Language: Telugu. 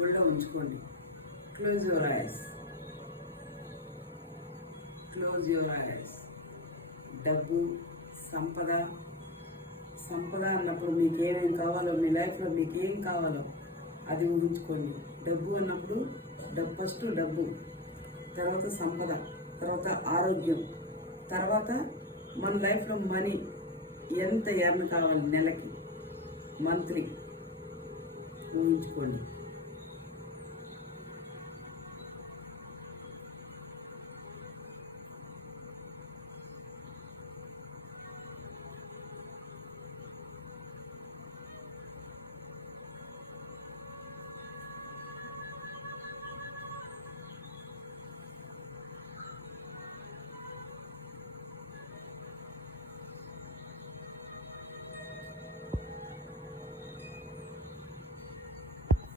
ఒళ్ళో ఉంచుకోండి. Close your eyes, close your eyes. డబ్బు, సంపద, సంపద అన్నప్పుడు మీకు ఏమేం కావాలో, మీ లైఫ్లో మీకు ఏం కావాలో అది ఊహించుకోండి. డబ్బు అన్నప్పుడు ఫస్ట్ డబ్బు, తర్వాత సంపద, తర్వాత ఆరోగ్యం, తర్వాత మన లైఫ్లో మనీ ఎంత ఎర్న్ కావాలి నెలకి, మంత్లీ ఊహించుకోండి.